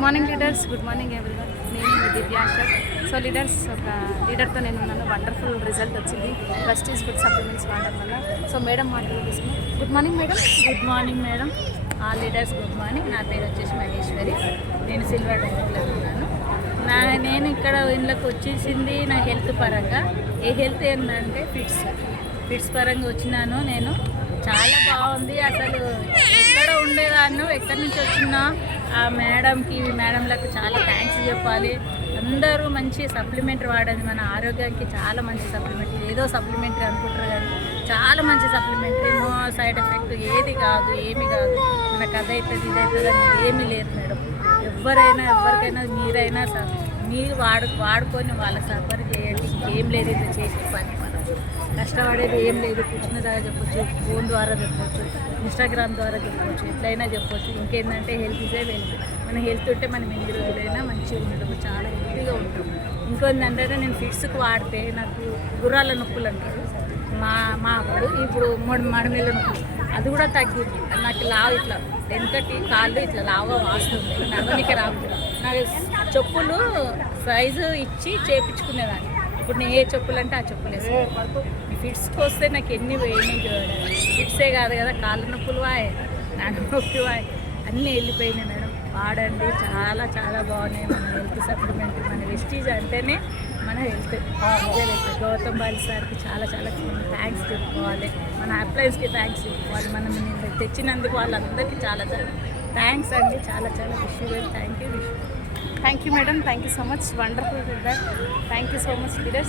Good morning leaders, good morning everyone. నేను మీ దివ్యాశర్. So leaders, ఒక లీడర్తో నేను ఉన్నాను. వండర్ఫుల్ రిజల్ట్ వచ్చింది ప్రెస్టీజ్ ఫుడ్ సప్లిమెంట్స్ వాడడం వల్ల. సో మేడం మాటలు తీసుకున్నాం. Good morning madam. Good morning madam. Leaders good morning. నా పేరు వచ్చేసి మహేశ్వరి. నేను సిల్వర్ డైరెక్ట్లో ఉన్నాను. నేను ఇక్కడ ఇంట్లోకి వచ్చేసింది నా హెల్త్ పరంగా. ఏ హెల్త్ ఏంటంటే ఫిట్స్ పరంగా వచ్చినాను. నేను చాలా బాగుంది. అసలు ఎక్కడ ఉండేదాన్ని, ఎక్కడి నుంచి వచ్చినా ఆ మేడంలకు చాలా థ్యాంక్స్ చెప్పాలి. అందరూ మంచి సప్లిమెంటరీ వాడండి. మన ఆరోగ్యానికి చాలా మంచి సప్లిమెంటరీ. ఏదో సప్లిమెంటరీ అనుకుంటారు కానీ చాలా మంచి సప్లిమెంటరీ. నో సైడ్ ఎఫెక్ట్, ఏది కాదు, ఏమి కాదు. మనకు అదవుతుంది ఇదవుతుంది అని ఏమీ లేదు మేడం. ఎవరికైనా మీరైనా మీరు వాడుకొని వాళ్ళ సఫర్ చేయండి. ఏం లేదు, ఇది చేసే పని. మనం కష్టపడేది ఏం లేదు. కూర్చున్న ద్వారా చెప్పొచ్చు, ఫోన్ ద్వారా చెప్పొచ్చు, ఇన్స్టాగ్రామ్ ద్వారా చెప్పొచ్చు, ఎట్లయినా చెప్పొచ్చు. ఇంకేంటంటే హెల్త్ ఇదే వెల్త్. మన హెల్త్ ఉంటే మనం ఎన్ని రోజులైనా మంచిగా ఉంటాము, చాలా హెల్తీగా ఉంటాం. ఇంకొందంటే నేను ఫిట్స్కి వాడితే నాకు గుర్రాల నొప్పులు అంటారు మా అప్పుడు. ఇప్పుడు మడమేళ్ళ నొప్పులు అది కూడా తగ్గింది. నాకు లావు ఇట్లా వెనకటి కాళ్ళు ఇట్లా లావుగా వాస్తుంది. నడవనికి రాదు. నాకు చెప్పులు సైజు ఇచ్చి చేయించుకునేదాన్ని. ఇప్పుడు నేను ఏ చెప్పులు అంటే ఆ చెప్పులు వేసుకుంటాను. ఈ ఫిట్స్కి వస్తే నాకు ఎన్ని వేయని చూడాలి. ఫిట్సే కాదు కదా, కాళ్ళ నొప్పులు వాయ్, నడు నొప్పి వాయ్, అన్నీ వెళ్ళిపోయినాయి మేడం. వాడండి, చాలా చాలా బాగున్నాయి. మన హెల్త్ సప్లిమెంటరీ, మన వెస్టీజ్ అంటేనే మన హెల్త్. గౌతమ్ బాలి సార్కి చాలా చాలా థ్యాంక్స్ చెప్పుకోవాలి. మన అప్లయన్స్కి థ్యాంక్స్ చెప్పుకోవాలి. మనం తెచ్చినందుకు వాళ్ళందరికీ చాలా చాలా థ్యాంక్స్ అండి. చాలా చాలా thank you madam. Thank you so much. Wonderful leader. Thank you so much leaders.